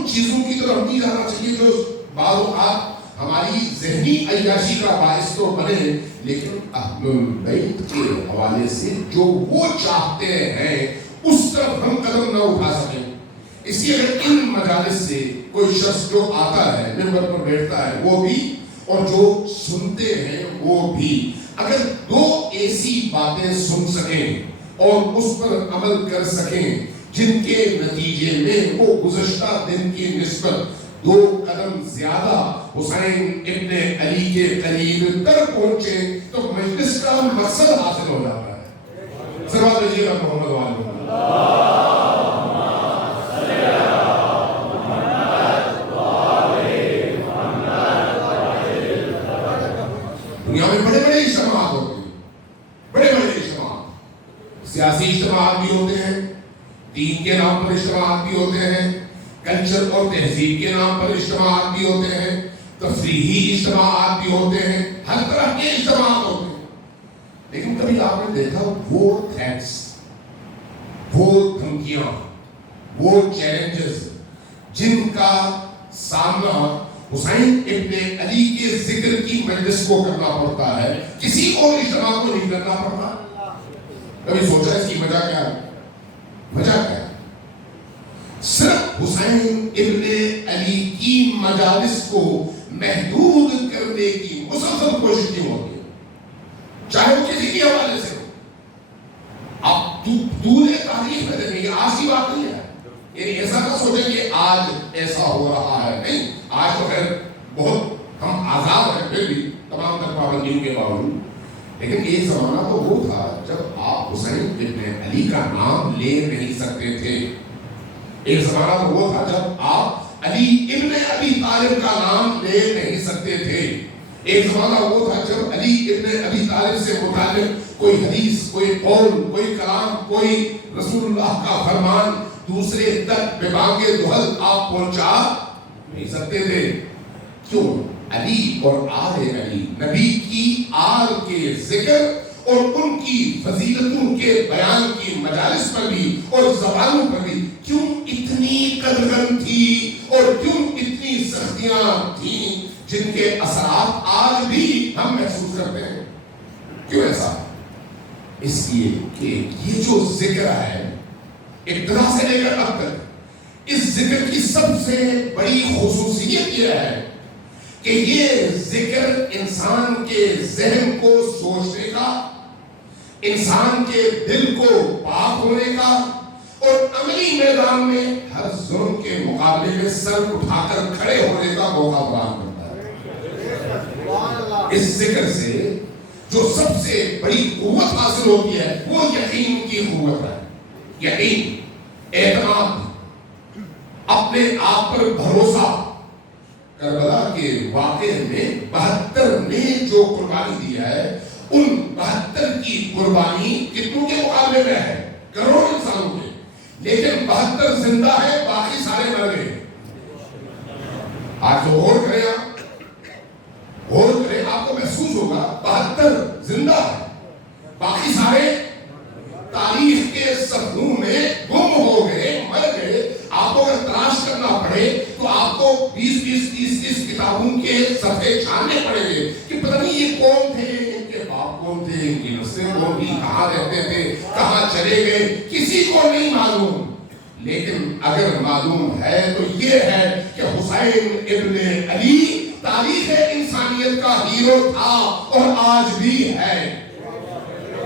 ان چیزوں کی طرف نہیں جانا چاہیے جو بعض اوقات ہماری ذہنی عیاشی کا باعث تو بنے، لیکن اہل البیت کے حوالے سے جو وہ چاہتے ہیں اس طرف ہم قدم نہ اٹھا سکیں۔ اس لیے اگر ان مجالس سے کوئی شخص جو آتا ہے، منبر پر بیٹھتا ہے، وہ بھی اور جو سنتے ہیں وہ بھی، اگر دو ایسی باتیں سن سکیں اور اس پر عمل کر سکیں جن کے نتیجے میں وہ گزشتہ دن کی نسبت 2 قدم زیادہ حسین ابن علی کے قریب تر پہنچے، تو مجلس کا مقصد حاصل ہو جاتا ہے۔ سلام علیہ محمد وعلیہ دنیا میں بڑے بڑے اجتماعات ہوتے ہیں، بڑے بڑے اجتماعات، سیاسی اجتماعات بھی ہوتے ہیں، دین کے نام پر اجتماعات بھی ہوتے ہیں، کلچر اور تہذیب کے نام پر اجتماعات بھی ہوتے ہیں، تفریحی اجتماعات بھی ہوتے ہیں، ہر طرح کے اجتماعات ہوتے ہیں۔ لیکن کبھی آپ نے دیکھا وہ تھریٹس، وہ دھمکیاں، وہ چیلنجز جن کا سامنا حسین ابن علی کے ذکر کی مجلس کو کرنا پڑتا ہے، کسی اور اجتماع کو نہیں کرنا پڑتا؟ کبھی سوچا اس کی وجہ کیا ہے؟ وجہ کیا ہے؟ صرف حسین ابن علی کی مجالس کو محدود کرنے کی مسلسل کوشش کیوں ہوتی ہے، چاہے وہ کسی کے حوالے سے ہو۔ اب طول تاریخ میں دیکھیں، یہ آج کی بات نہیں ہے، یعنی ایسا نہ سوچیں کہ آج ایسا ہو رہا ہے، نہیں، آج تو خیر بہت ہم آزاد ہیں پھر بھی تمام تر پابندیوں کے باوجود، لیکن ایک زمانہ تو وہ تھا جب آپ حسین ابن علی کا نام لے نہیں سکتے تھے۔ ایک زمانہ تو وہ تھا جب آپ علی ابن ابی طالب کا نام لے نہیں سکتے تھے۔ ایک زمانہ وہ تھا جب علی ابن ابی طالب سے متعلق کوئی حدیث، کوئی قول، کوئی کلام، کوئی رسول اللہ کا فرمان دوسرے تک ببانگ دہل آپ پہنچا نہیں سکتے تھے۔ کیوں؟ علی اور آل علی، نبی کی آل کے ذکر اور ان کی فضیلتوں کے بیان کی مجالس پر بھی اور زبانوں پر بھی کیوں اتنی قدغن تھی اور کیوں اتنی سختیاں تھیں جن کے اثرات آج بھی ہم محسوس کرتے ہیں؟ کیوں ایسا؟ اس لیے کہ یہ جو ذکر ہے ابتدا سے لے کر اب تک، اس ذکر کی سب سے بڑی خصوصیت یہ ہے کہ یہ ذکر انسان کے ذہن کو سوچنے کا، انسان کے دل کو پاک ہونے کا اور عملی میدان میں ہر ظلم کے مقابلے میں سر اٹھا کر کھڑے ہونے کا موقع فراہم کرتا ہے۔ اس ذکر سے جو سب سے بڑی قوت حاصل ہوتی ہے وہ یقین کی قوت ہے، یقین، اعتماد، اپنے آپ پر بھروسہ۔ کربلا کے واقعے میں 72 نے جو قربانی دی ہے، ان 72 کی قربانی کتنوں کے مقابلے میں ہے؟ کروڑ انسانوں کے، لیکن 72 زندہ ہے، باقی سارے مر گئے۔ آج جو غور کریں، آپ کو محسوس ہوگا 72 زندہ ہے، باقی سارے تاریخ کے صفحوں میں گم ہو گئے، مر گئے۔ آپ کو اگر تلاش کرنا پڑے تو آپ کو 20 30 کتابوں کے صفحے چھاننے پڑیں گے کہ پتہ نہیں یہ کون تھے، ان کے باپ کون تھے، ان کی نسلیں کون تھی، کہاں رہتے تھے، کہاں چلے گئے، کسی کو نہیں معلوم۔ لیکن اگر معلوم ہے تو یہ ہے کہ حسین ابن علی تاریخ انسانیت کا ہیرو تھا اور آج بھی ہے۔